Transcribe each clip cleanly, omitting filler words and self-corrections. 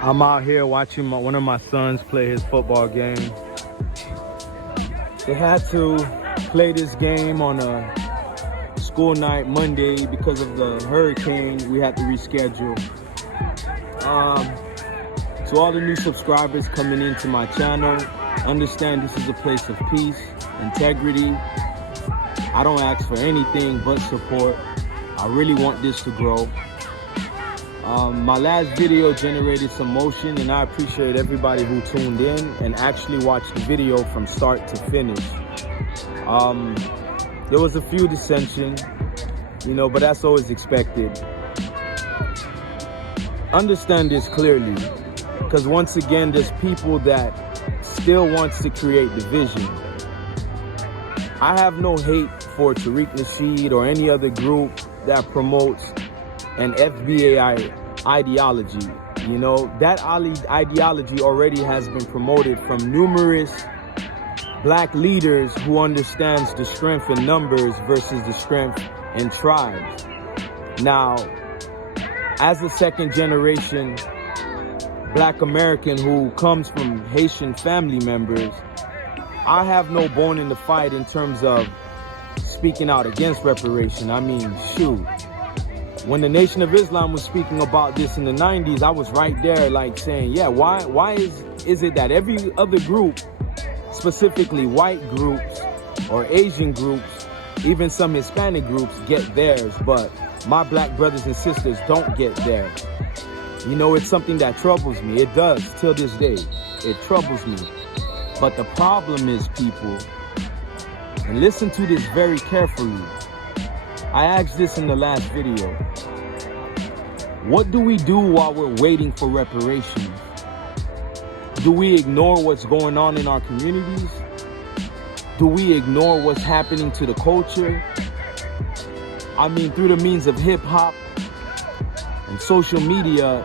I'm out here watching one of my sons play his football game. They had to play this game on a school night Monday because of the hurricane. We had to reschedule. To all the new subscribers coming into my channel, understand this is a place of peace, integrity. I don't ask for anything but support. I really want this to grow. My last video generated some motion, and I appreciate everybody who tuned in and actually watched the video from start to finish. There was a few dissension, but that's always expected. Understand this clearly, because once again, there's people that still wants to create division. I have no hate for Tariqnasheed or any other group that promotes an FBA ideology. That ideology already has been promoted from numerous black leaders who understands the strength in numbers versus the strength in tribes. Now, as a second generation black American who comes from Haitian family members, I have no bone in the fight in terms of speaking out against reparation. I mean, shoot. When the Nation of Islam was speaking about this in the 90s, I was right there like saying, yeah, why is it that every other group, specifically white groups or Asian groups, even some Hispanic groups get theirs, but my black brothers and sisters don't get theirs? It's something that troubles me. It does till this day. It troubles me. But the problem is, people, and listen to this very carefully. I asked this in the last video. What do we do while we're waiting for reparations? Do we ignore what's going on in our communities? Do we ignore what's happening to the culture? I mean, through the means of hip hop and social media,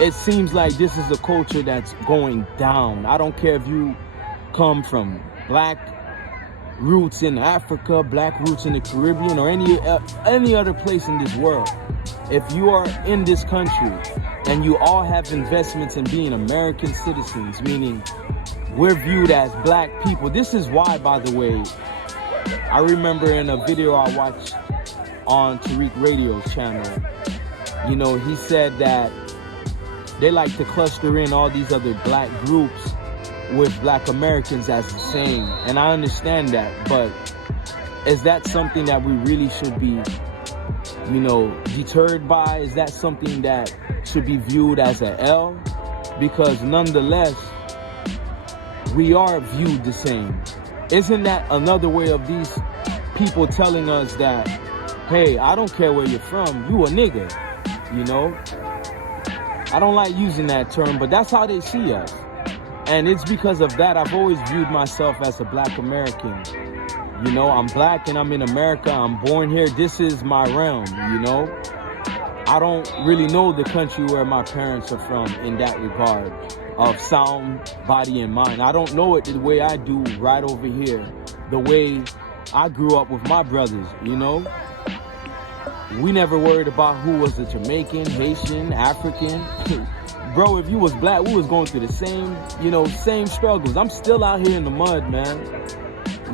it seems like this is a culture that's going down. I don't care if you come from black roots in Africa, black roots in the Caribbean, or any other place in this world. If you are in this country and you all have investments in being American citizens, meaning we're viewed as black people. This is why, by the way, I remember in a video I watched on Tariq Radio's channel, he said that they like to cluster in all these other black groups with black Americans as the same. And I understand that, but is that something that we really should be, deterred by? Is that something that should be viewed as an L? Because nonetheless, we are viewed the same. Isn't that another way of these people telling us that, hey, I don't care where you're from, you a nigga, I don't like using that term, but that's how they see us. And it's because of that I've always viewed myself as a black American. I'm black and I'm in America. I'm born here. This is my realm, I don't really know the country where my parents are from in that regard of sound, body, and mind. I don't know it the way I do right over here, the way I grew up with my brothers, We never worried about who was a Jamaican, Haitian, African. Bro, if you was black, we was going through the same, same struggles. I'm still out here in the mud, man.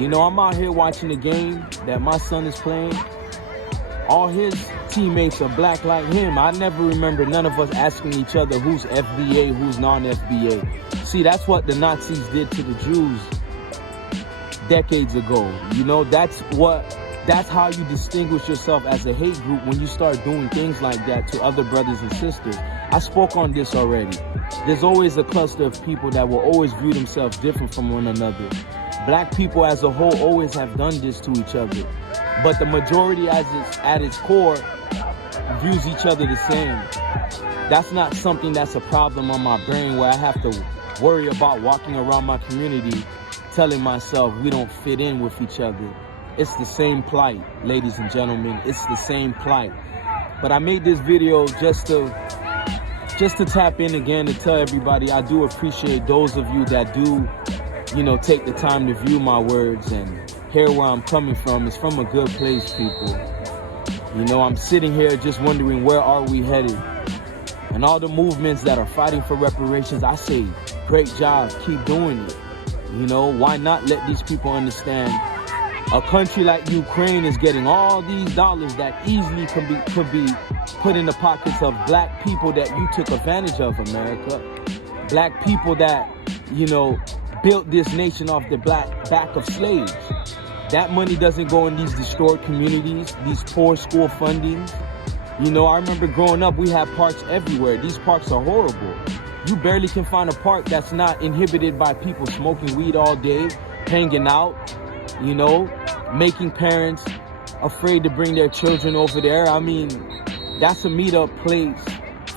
I'm out here watching the game that my son is playing. All his teammates are black like him. I never remember none of us asking each other who's FBA, who's non-FBA. See, that's what the Nazis did to the Jews decades ago. That's how you distinguish yourself as a hate group, when you start doing things like that to other brothers and sisters. I spoke on this already. There's always a cluster of people that will always view themselves different from one another. Black people as a whole always have done this to each other. But the majority at its core views each other the same. That's not something that's a problem on my brain where I have to worry about walking around my community telling myself we don't fit in with each other. It's the same plight, ladies and gentlemen. It's the same plight. But I made this video just to tap in again to tell everybody I do appreciate those of you that do, take the time to view my words and hear where I'm coming from. It's from a good place, people. I'm sitting here just wondering, where are we headed? And all the movements that are fighting for reparations, I say, great job, keep doing it. You know, why not let these people understand a country like Ukraine is getting all these dollars that easily could be put in the pockets of black people that you took advantage of, America. Black people that, you know, built this nation off the back of slaves. That money doesn't go in these destroyed communities, these poor school fundings. You know, I remember growing up, we had parks everywhere. These parks are horrible. You barely can find a park that's not inhibited by people smoking weed all day, hanging out, you know, making parents afraid to bring their children over there. I mean, that's a meetup place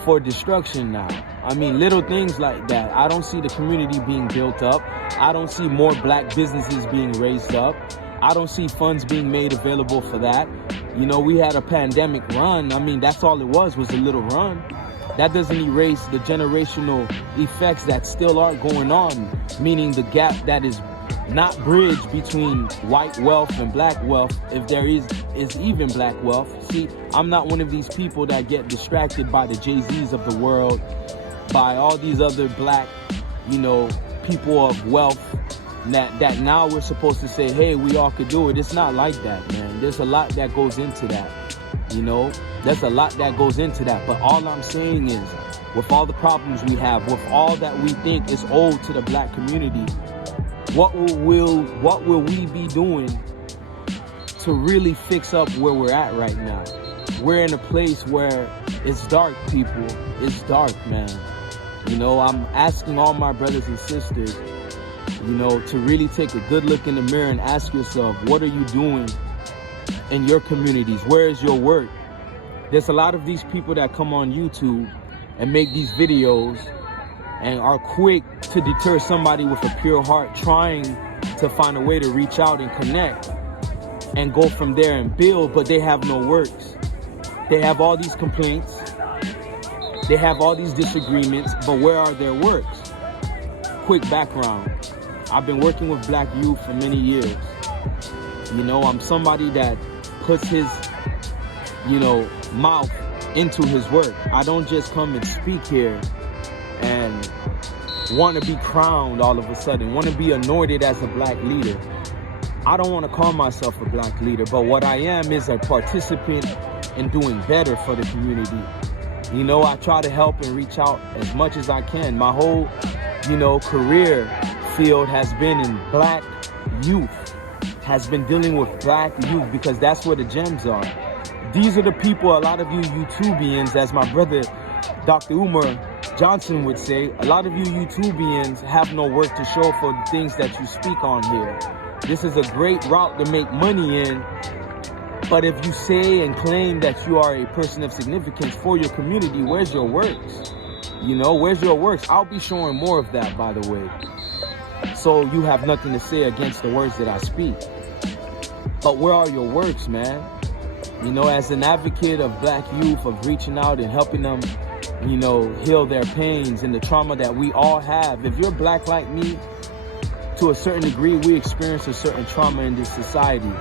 for destruction now. I mean, little things like that. I don't see the community being built up. I don't see more black businesses being raised up. I don't see funds being made available for that. You know, we had a pandemic run. I mean, that's all it was a little run. That doesn't erase the generational effects that still are going on, meaning the gap that is not bridged between white wealth and black wealth, if there is even black wealth. See, I'm not one of these people that get distracted by the Jay-Z's of the world, by all these other black, you know, people of wealth, that now we're supposed to say, hey, we all could do it. It's not like that, man. There's a lot that goes into that, you know. There's a lot that goes into that. But all I'm saying is, with all the problems we have, with all that we think is owed to the black community, what will we be doing to really fix up where we're at right now? We're in a place where it's dark, people. It's dark, man. You know, I'm asking all my brothers and sisters, you know, to really take a good look in the mirror and ask yourself, what are you doing in your communities? Where is your work? There's a lot of these people that come on YouTube and make these videos and are quick to deter somebody with a pure heart trying to find a way to reach out and connect and go from there and build, but they have no works. They have all these complaints. They have all these disagreements, but where are their works? Quick background. I've been working with black youth for many years. You know, I'm somebody that puts his, you know, mouth into his work. I don't just come and speak here and want to be crowned all of a sudden, want to be anointed as a black leader. I don't want to call myself a black leader, but what I am is a participant in doing better for the community. You know, I try to help and reach out as much as I can. My whole, you know, career field has been in black youth, has been dealing with black youth, because that's where the gems are. These are the people, a lot of you YouTubians, as my brother Dr. Umar Johnson would say, a lot of you YouTubians have no work to show for the things that you speak on here. This is a great route to make money in, but if you say and claim that you are a person of significance for your community, where's your works? You know, where's your works? I'll be showing more of that, by the way. So you have nothing to say against the words that I speak. But where are your works, man? You know, as an advocate of black youth, of reaching out and helping them, you know, heal their pains and the trauma that we all have. If you're black like me, to a certain degree, we experience a certain trauma in this society.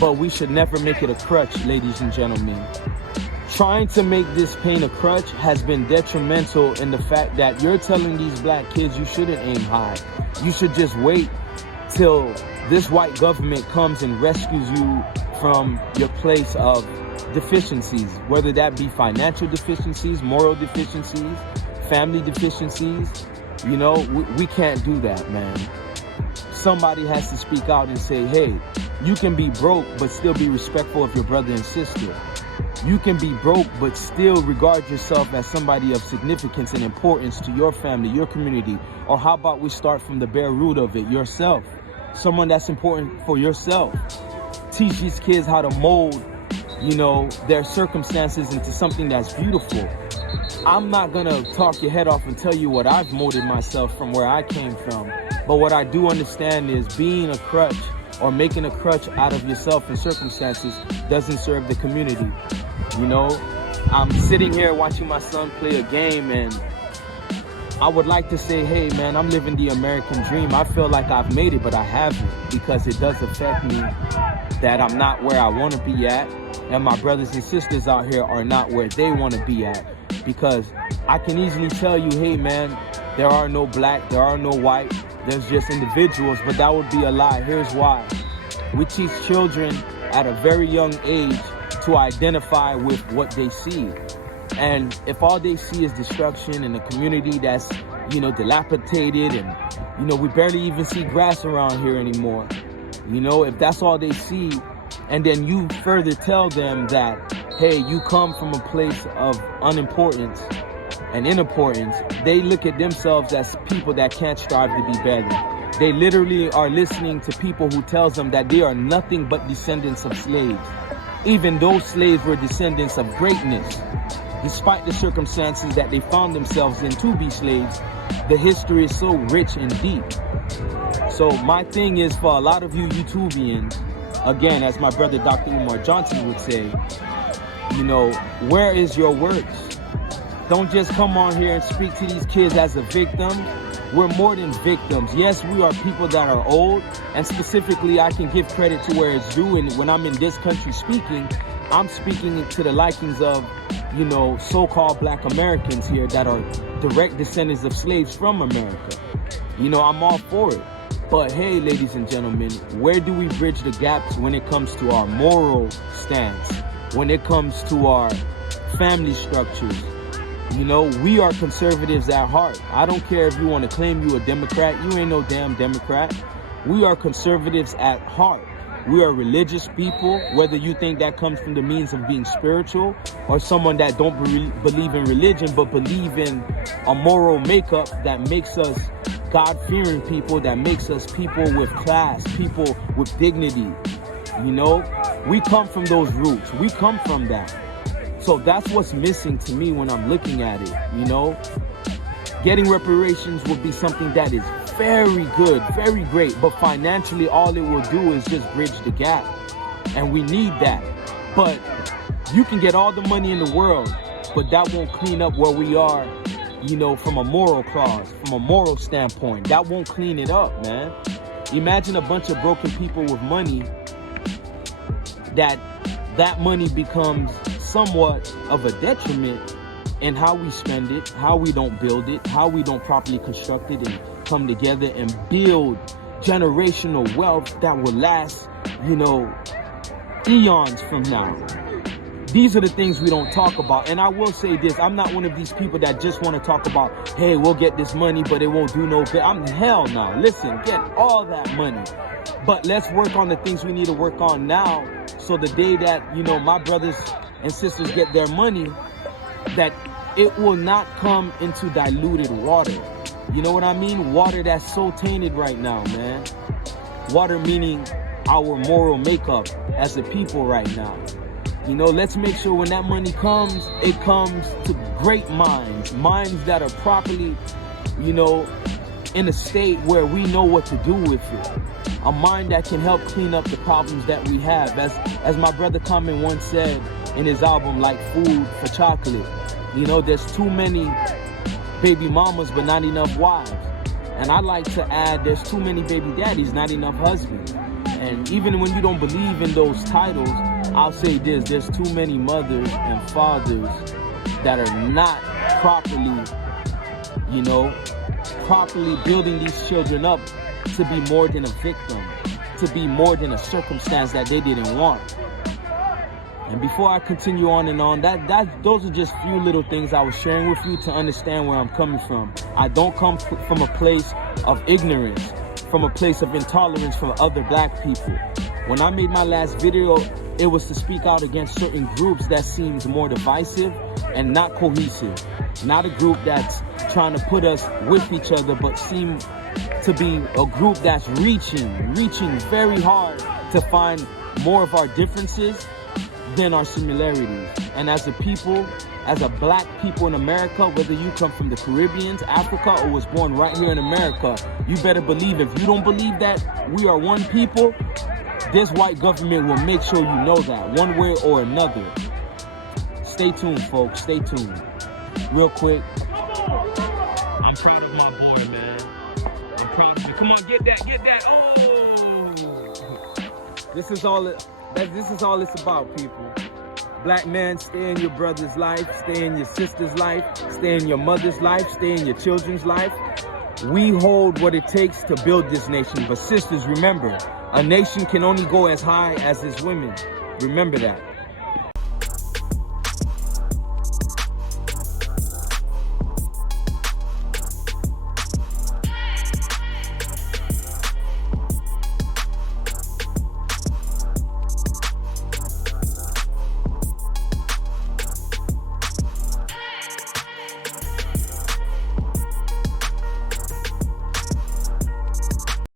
But we should never make it a crutch, ladies and gentlemen. Trying to make this pain a crutch has been detrimental in the fact that you're telling these black kids you shouldn't aim high. You should just wait till this white government comes and rescues you from your place of deficiencies, whether that be financial deficiencies, moral deficiencies, family deficiencies. You know, we can't do that, man. Somebody has to speak out and say, hey, you can be broke but still be respectful of your brother and sister. You can be broke but still regard yourself as somebody of significance and importance to your family, your community. Or how about we start from the bare root of it, yourself. Someone that's important for yourself. Teach these kids how to mold, you know, their circumstances into something that's beautiful. I'm not gonna talk your head off and tell you what I've molded myself from where I came from. But what I do understand is being a crutch or making a crutch out of yourself and circumstances doesn't serve the community. You know, I'm sitting here watching my son play a game and I would like to say, hey man, I'm living the American dream. I feel like I've made it, but I haven't, because it does affect me that I'm not where I want to be at, and my brothers and sisters out here are not where they want to be at, because I can easily tell you, hey man, there are no black, there are no white, there's just individuals, but that would be a lie. Here's why. We teach children at a very young age to identify with what they see. And if all they see is destruction in a community that's, you know, dilapidated, and, you know, we barely even see grass around here anymore. You know, if that's all they see, and then you further tell them that, hey, you come from a place of unimportance and importance, they look at themselves as people that can't strive to be better. They literally are listening to people who tells them that they are nothing but descendants of slaves. Even those slaves were descendants of greatness. Despite the circumstances that they found themselves in to be slaves, the history is so rich and deep. So my thing is, for a lot of you YouTubians, again, as my brother Dr. Umar Johnson would say, you know, where is your works? Don't just come on here and speak to these kids as a victim. We're more than victims. Yes, we are people that are old, and specifically I can give credit to where it's due, and when I'm in this country speaking, I'm speaking to the likings of, you know, so-called black Americans here that are direct descendants of slaves from America. You know, I'm all for it. But hey, ladies and gentlemen, where do we bridge the gaps when it comes to our moral stance, when it comes to our family structures? You know, we are conservatives at heart. I don't care if you want to claim you a Democrat. You ain't no damn Democrat. We are conservatives at heart. We are religious people, whether you think that comes from the means of being spiritual or someone that don't believe in religion but believe in a moral makeup that makes us God-fearing people, that makes us people with class, people with dignity. You know, we come from those roots. We come from that. So that's what's missing to me when I'm looking at it, you know. Getting reparations would be something that is very good, very great, but financially all it will do is just bridge the gap, and we need that. But you can get all the money in the world, but that won't clean up where we are, you know, from a moral clause, from a moral standpoint. That won't clean it up, man. Imagine a bunch of broken people with money, that money becomes somewhat of a detriment in how we spend it, how we don't build it, how we don't properly construct it and come together and build generational wealth that will last, you know, eons from now. These are the things we don't talk about. And I will say this, I'm not one of these people that just want to talk about, hey, we'll get this money, but it won't do no good. Hell no. Listen, get all that money. But let's work on the things we need to work on now, so the day that, you know, my brothers and sisters get their money, that it will not come into diluted water. You know what I mean? Water that's so tainted right now, man. Water meaning our moral makeup as a people right now. You know, let's make sure when that money comes, it comes to great minds that are properly, you know, in a state where we know what to do with it. A mind that can help clean up the problems that we have. As my brother Common once said in his album, like food for chocolate. You know, there's too many baby mamas, but not enough wives. And I like to add, there's too many baby daddies, not enough husbands. And even when you don't believe in those titles, I'll say this, there's too many mothers and fathers that are not properly, you know, properly building these children up to be more than a victim, to be more than a circumstance that they didn't want. And before I continue on and on, those are just few little things I was sharing with you to understand where I'm coming from. I don't come from a place of ignorance, from a place of intolerance from other black people. When I made my last video, it was to speak out against certain groups that seems more divisive and not cohesive. Not a group that's trying to put us with each other, but seem to be a group that's reaching very hard to find more of our differences than our similarities. And as a people, as a black people in America, whether you come from the Caribbean, Africa, or was born right here in America, you better believe, if you don't believe that we are one people, this white government will make sure you know that, one way or another. Stay tuned, folks, stay tuned. Real quick, I'm proud of my boy, man. I'm proud of you. Come on, get that. Oh! This is all it's about, people. Black man, stay in your brother's life, stay in your sister's life, stay in your mother's life, stay in your children's life. We hold what it takes to build this nation. But sisters, remember, a nation can only go as high as its women. Remember that.